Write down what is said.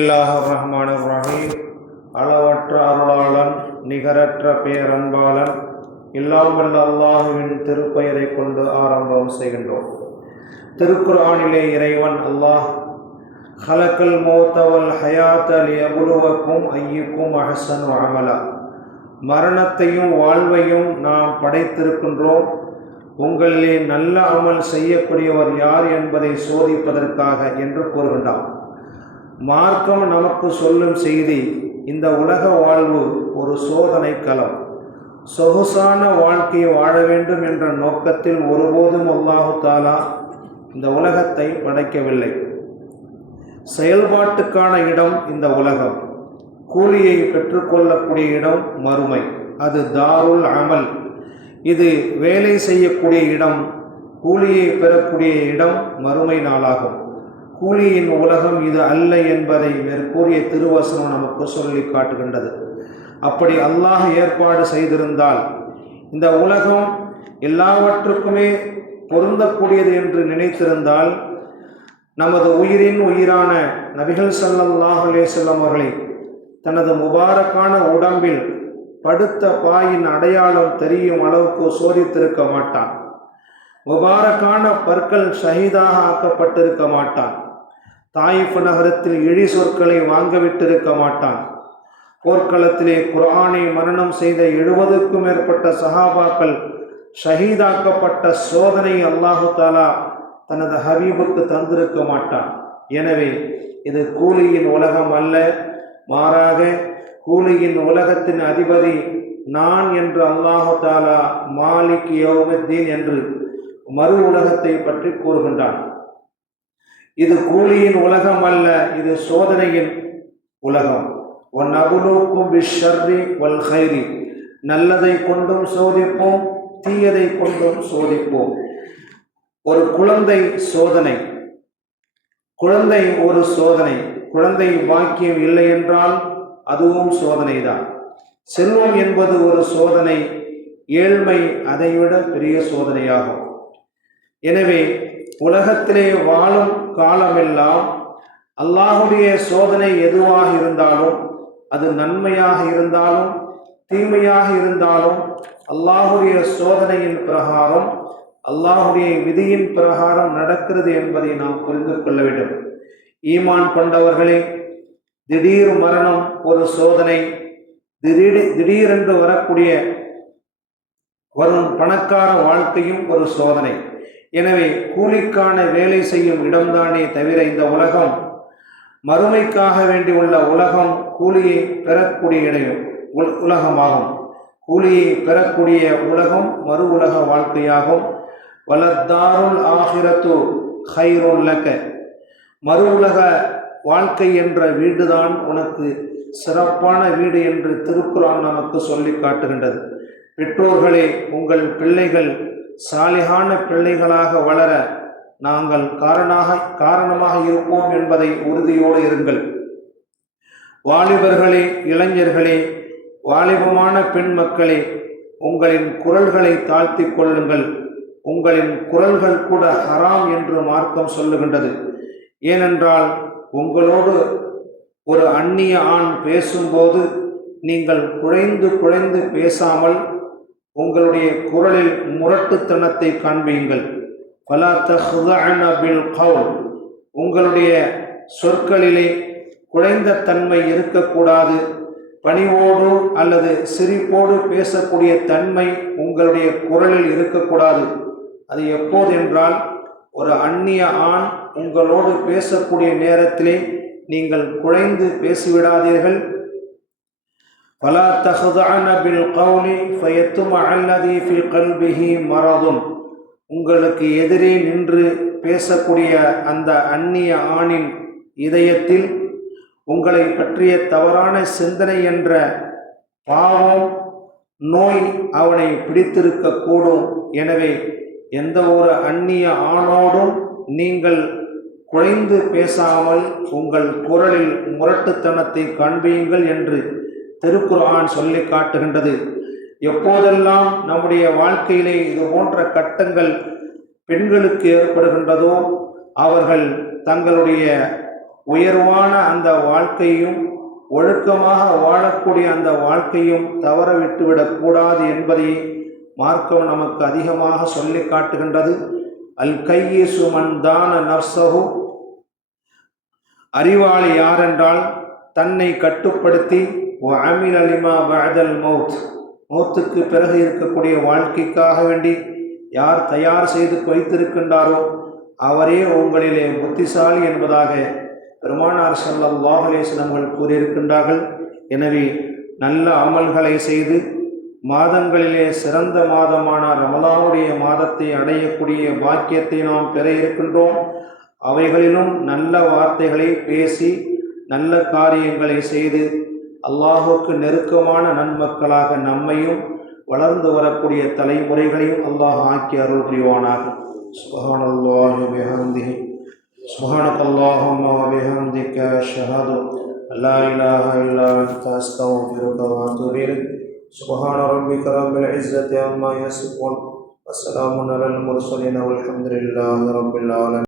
பிஸ்மில்லாஹிர்ரஹ்மானிர்ரஹீம். அளவற்ற அருளாளன் நிகரற்ற பேரன்பாளன் எல்லாம் வல்ல அல்லாஹுவின் திருப்பெயரை கொண்டு ஆரம்பம் செய்கின்றோம். திருக்குர்ஆனிலே இறைவன் அல்லாஹ் ஹலக்கல் மௌத வல் ஹயாத லியப்லுவக்கும் அய்யுக்கும் அஹ்ஸனு அமலா, மரணத்தையும் வாழ்வையும் நாம் படைத்திருக்கின்றோம், உங்களிலே நல்ல அமல் செய்யக்கூடியவர் யார் என்பதை சோதிப்பதற்காக என்று கூறுகின்றான். மார்க்கம் நமக்கு சொல்லும் செய்தி, இந்த உலக வாழ்வு ஒரு சோதனை களம். சொகுசான வாழ்க்கையை வாழ வேண்டும் என்ற நோக்கத்தில் ஒருபோதும் அல்லாஹு தாலா இந்த உலகத்தை படைக்கவில்லை. செயல்பாட்டுக்கான இடம் இந்த உலகம், கூலியை பெற்றுக்கொள்ளக்கூடிய இடம் மறுமை, அது தாருல் அமல். இது வேலை செய்யக்கூடிய இடம், கூலியை பெறக்கூடிய இடம் மறுமை நாளாகும். கூலியின் உலகம் இது அல்ல என்பதை மேற்கூறிய திருவசனம் நமக்கு சொல்லி காட்டுகின்றது. அப்படி அல்லாஹ் ஏற்பாடு செய்திருந்தால் இந்த உலகம் எல்லாவற்றுக்குமே பொருந்தக்கூடியது என்று நினைத்திருந்தால், நமது உயிரின் உயிரான நபிகள் ஸல்லல்லாஹு அலைஹி வஸல்லம் அவர்களை தனது முபாரக்கான உடம்பில் படுத்த பாயின் அடையாளம் தெரியும் அளவுக்கு சோதித்திருக்க மாட்டான். முபாரக்கான பற்கள் ஷஹீதாக ஆக்கப்பட்டிருக்க மாட்டான். தாயிஃப் நகரத்தில் இழி சொற்களை வாங்கவிட்டிருக்க மாட்டான். போர்க்களத்திலே குர்ஆனை மரணம் செய்த 70க்கும் மேற்பட்ட சஹாபாக்கள் ஷஹீதாக்கப்பட்ட சோதனை அல்லாஹு தாலா தனது ஹபீபுக்கு தந்திருக்க மாட்டான். எனவே இது கூலியின் உலகம் அல்ல, மாறாக கூலியின் உலகத்தின் அதிபதி நான் என்று அல்லாஹு தாலா மாலிக் யௌமித்தீன் என்று மறு உலகத்தை பற்றி கூறுகின்றான். இது கூலியின் உலகம் அல்ல, இது சோதனையின் உலகம். வநபுலுக்கும் பிஷ்ஷர்ரி வல் கைரி, நல்லதை கொண்டும் சோதிப்போம், தீயதை கொண்டும் சோதிப்போம். ஒரு குழந்தை சோதனை, குழந்தை ஒரு சோதனை. குழந்தை பாக்கியம் இல்லை என்றால் அதுவும் சோதனைதான். செல்வம் என்பது ஒரு சோதனை, ஏழ்மை அதைவிட பெரிய சோதனையாகும். எனவே உலகத்திலே வாழும் காலமெல்லாம் அல்லாஹுடைய சோதனை எதுவாக இருந்தாலும், அது நன்மையாக இருந்தாலும் தீமையாக இருந்தாலும், அல்லாஹுடைய சோதனையின் பிரகாரம், அல்லாஹுடைய விதியின் பிரகாரம் நடக்கிறது என்பதை நாம் புரிந்து கொள்ள வேண்டும். ஈமான் கொண்டவர்களே, திடீர் மரணம் ஒரு சோதனை, திடீரென்று வரக்கூடிய வரும் பணக்கார வாழ்க்கையும் ஒரு சோதனை. எனவே கூலிக்கான வேலை செய்யும் இடம்தானே தவிர இந்த உலகம் மறுமைக்காக வேண்டி உள்ள உலகம் கூலியை பெறக்கூடிய உலகமாகும். கூலியை பெறக்கூடிய உலகம் மறு உலக வாழ்க்கையாகும். வலத்தாருல் ஆஹிரத்து ஹைருல் லக, மறு உலக வாழ்க்கை என்ற வீடுதான் உனக்கு சிறப்பான வீடு என்று திருக்குர்ஆன் நமக்கு சொல்லி காட்டுகின்றது. பெற்றோர்களே, உங்கள் பிள்ளைகள் சாலிகான பிள்ளைகளாக வளர நாங்கள் காரணமாக இருப்போம் என்பதை உறுதியோடு இருங்கள். வாலிபர்களே, இளைஞர்களே, வாலிபமான பெண் மக்களே, உங்களின் குரல்களை தாழ்த்தி கொள்ளுங்கள். உங்களின் குரல்கள் கூட ஹராம் என்று மார்க்கம் சொல்லுகின்றது. ஏனென்றால் உங்களோடு ஒரு அந்நிய ஆண் பேசும்போது நீங்கள் குழைந்து பேசாமல் உங்களுடைய குரலில் முரட்டுத்தனத்தை காண்பீங்கள். ஃபலா தஹ்தஅன பில் கௌல், உங்களுடைய சொற்களிலே குழைந்த தன்மை இருக்கக்கூடாது. பணிவோடு அல்லது சிரிப்போடு பேசக்கூடிய தன்மை உங்களுடைய குரலில் இருக்கக்கூடாது. அது எப்போது என்றால், ஒரு அந்நிய ஆண் உங்களோடு பேசக்கூடிய நேரத்திலே நீங்கள் குழைந்து பேசிவிடாதீர்கள். فَلَا تَخْضَعْنَ بِالْقَوْلِ فَيَطْمَعَ الَّذِي فِي قَلْبِهِ مَرَضٌ, உங்களுக்கு எதிரே நின்று பேசக்கூடிய அந்த அந்நிய ஆணின் இதயத்தில் உங்களை பற்றிய தவறான சிந்தனை என்ற பாவம் நோய் அவனை பிடித்திருக்கக்கூடும். எனவே எந்த ஒரு அந்நிய ஆணோடும் நீங்கள் குழைந்து பேசாமல் உங்கள் குரலில் முரட்டுத்தனத்தை காண்பீங்கள் என்று திருக்குர்ஆன் சொல்லி காட்டுகின்றது. எப்போதெல்லாம் நம்முடைய வாழ்க்கையிலே இது போன்ற கட்டங்கள் பெண்களுக்கு ஏற்படுகின்றதோ அவர்கள் தங்களுடைய உயர்வான அந்த வாழ்க்கையும் ஒழுக்கமாக வாழக்கூடிய அந்த வாழ்க்கையும் தவற விட்டுவிடக்கூடாது என்பதை மார்க்கம் நமக்கு அதிகமாக சொல்லி காட்டுகின்றது. அல் கையிசு மன் தான நஃப்ஸஹு, அறிவாளி யாரென்றால் தன்னை கட்டுப்படுத்தி வஅமில லிமா பஅதல் மௌத், மௌத்துக்கு பிறகு இருக்கக்கூடிய வாழ்க்கைக்காக வேண்டி யார் தயார் செய்து வைத்திருக்கின்றாரோ அவரே உங்களிலே புத்திசாலி என்பதாக பெருமானார் ஸல்லல்லாஹு அலைஹி வஸல்லம் கூறியிருக்கின்றார்கள். எனவே நல்ல அமல்களை செய்து மாதங்களிலே சிறந்த மாதமான ரமலானுடைய மாதத்தை அடையக்கூடிய பாக்கியத்தை நாம் பெற இருக்கின்றோம். அவைகளிலும் நல்ல வார்த்தைகளை பேசி நல்ல காரியங்களை செய்து அல்லாஹுக்கு நெருக்கமான நன்மக்களாக நம்மையும் வளர்ந்து வரக்கூடிய தலைமுறைகளையும் அல்லாஹ் ஆக்கி அருள் புரிவானாக. சுப்ஹானல்லாஹி வ பிஹம்திஹி, சுப்ஹானக்கல்லாஹும்ம வ பிஹம்திக, அஷ்ஹது அல்லா இலாஹா இல்லா அன்த, அஸ்தக்ஃபிருக வ அத்தூபு இலைக். சுப்ஹான ரப்பிக ரப்பில் இஸ்ஸத்தி அம்மா யசிஃபூன், வஸ்ஸலாமுன் அலல் முர்ஸலீன், வல்ஹம்துலில்லாஹி ரப்பில் ஆலமீன்.